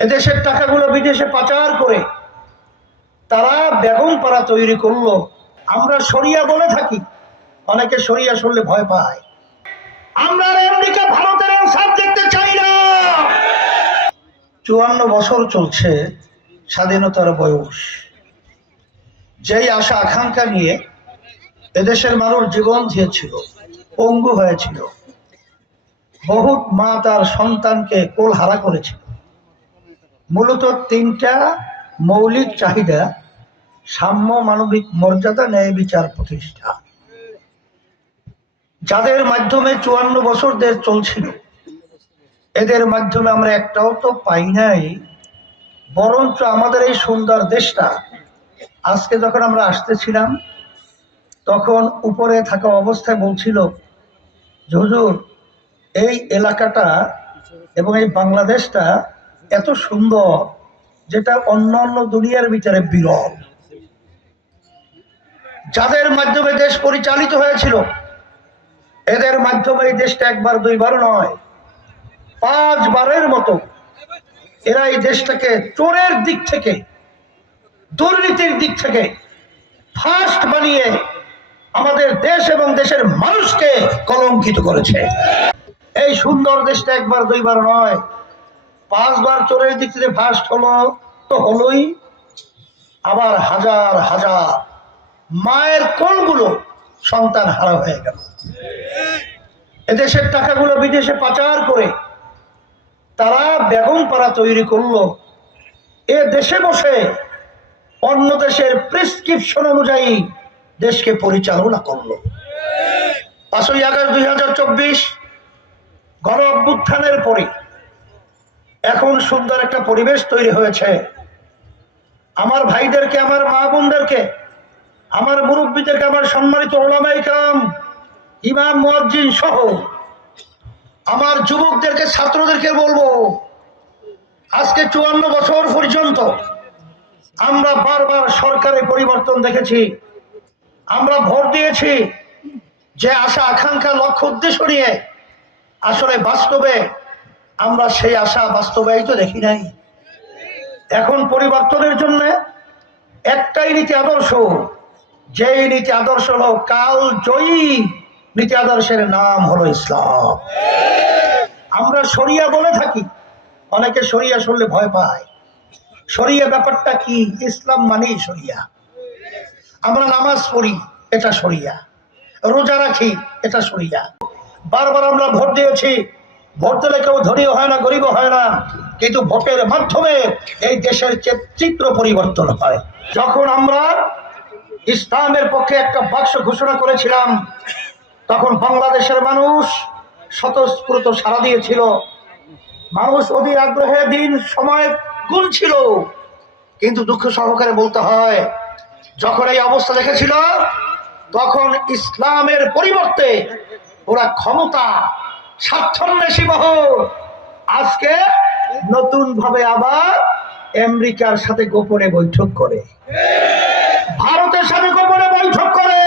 এদেশের টাকাগুলো বিদেশে পাচার করে তারা বেগম পাড়া তৈরি করলো। আমরা শরিয়া বলে থাকি, অনেকে শরিয়া শুনলে ভয় পায়। আমরা আমেরিকা ভারতের ইনসাফ দেখতে চাই না। 54 বছর চলছে স্বাধীনতার বয়স। যেই আশা আকাঙ্ক্ষা নিয়ে এদেশের মানুষ জীবন দিয়েছিল, পঙ্গু হয়েছিল, বহুত মা তার সন্তানকে কোলহারা করেছিল। মূলত 3টা মৌলিক চাহিদা: সাম্য, মানবিক মর্যাদা, ন্যায় বিচার প্রতিষ্ঠা। যাদের মাধ্যমে 54 বছর দেশ চলছিল, এদের মাধ্যমে আমরা একটাও তো পাই নাই। বরঞ্চ আমাদের এই সুন্দর দেশটা আজকে যখন আমরা আসতেছিলাম, তখন উপরে থাকা অবস্থায় বলছিল, হুজুর এই এলাকাটা এবং এই বাংলাদেশটা এত সুন্দর, যেটা অন্যান্য দুনিয়ার ভিতরে বিরল। যাদের মাধ্যমে দেশ পরিচালিত হয়েছিল, এদের মাধ্যমে এই দেশটা একবার দুইবার নয়, 5 বারের মতো এরা এই দেশটাকে চোরের দিক থেকে, দুর্নীতির দিক থেকে ফার্স্ট বানিয়ে আমাদের দেশ এবং দেশের মানুষকে কলঙ্কিত করেছে। এই সুন্দর দেশটা একবার দুইবার নয়, 5 বার চোরের দিক থেকে ফার্স্ট হলো তো হলোই। আবার হাজার হাজার মায়ের কোলগুলো সন্তান হারা হয়ে গেল। এদেশের টাকাগুলো বিদেশে পাচার করে তারা বেগম পাড়া তৈরি করলো। এ দেশে বসে অন্য দেশের প্রেসক্রিপশন অনুযায়ী দেশকে পরিচালনা করলো। 5ই আগস্ট 2024 গণ অভ্যুত্থানের পরে এখন সুন্দর একটা পরিবেশ তৈরি হয়েছে। আমার ভাইদেরকে, আমার মা বোনদেরকে, আমার মুরব্বীদেরকে, আমার সম্মানিত উলামায়ে কেরাম, ইমাম মুয়াজ্জিন সহ আমার যুবকদেরকে, ছাত্রদেরকে বলবো, আজকে 54 বছর পর্যন্ত আমরা বারবার সরকারের পরিবর্তন দেখেছি। আমরা ভোট দিয়েছি, যে আশা আকাঙ্ক্ষা লক্ষ্য উদ্দেশ্য নিয়ে, আসলে বাস্তবে আমরা সেই আশা বাস্তবায়িত দেখি নাই। এখন পরিবর্তনের জন্য একটাই নীতি আদর্শ, যেই নীতি আদর্শ হলো কাল জয়ী নীতি আদর্শের নাম হলো ইসলাম। আমরা শরিয়া বলে থাকি, অনেকে শরিয়া শুনলে ভয় পায়। শরিয়া ব্যাপারটা কি? ইসলাম মানেই শরিয়া। আমরা নামাজ পড়ি, এটা শরিয়া। রোজা রাখি, এটা শরিয়া। বারবার আমরা ভোট দিয়েছি। ভোট দিলে কেউ ধনীও হয় না, গরিব হয় না, কিন্তু ভোটের মাধ্যমে এই দেশের চিত্র পরিবর্তন হয়। যখন আমরা ইসলামের পক্ষে একটা বাক্স ঘোষণা করেছিলাম, তখন বাংলাদেশের মানুষ স্বতঃস্ফূর্ত সাড়া দিয়েছিল। মানুষ অধীর আগ্রহে দিন সময় গুনছিল। কিন্তু দুঃখ সহকারে বলতে হয়, যখন এই অবস্থা দেখেছিল, তখন ইসলামের পরিবর্তে ওরা ক্ষমতা, স্বার্থান্বেষী মহল আজকে নতুন ভাবে আবার আমেরিকার সাথে গোপনে বৈঠক করে, ভারতের সাথে গোপনে বৈঠক করে,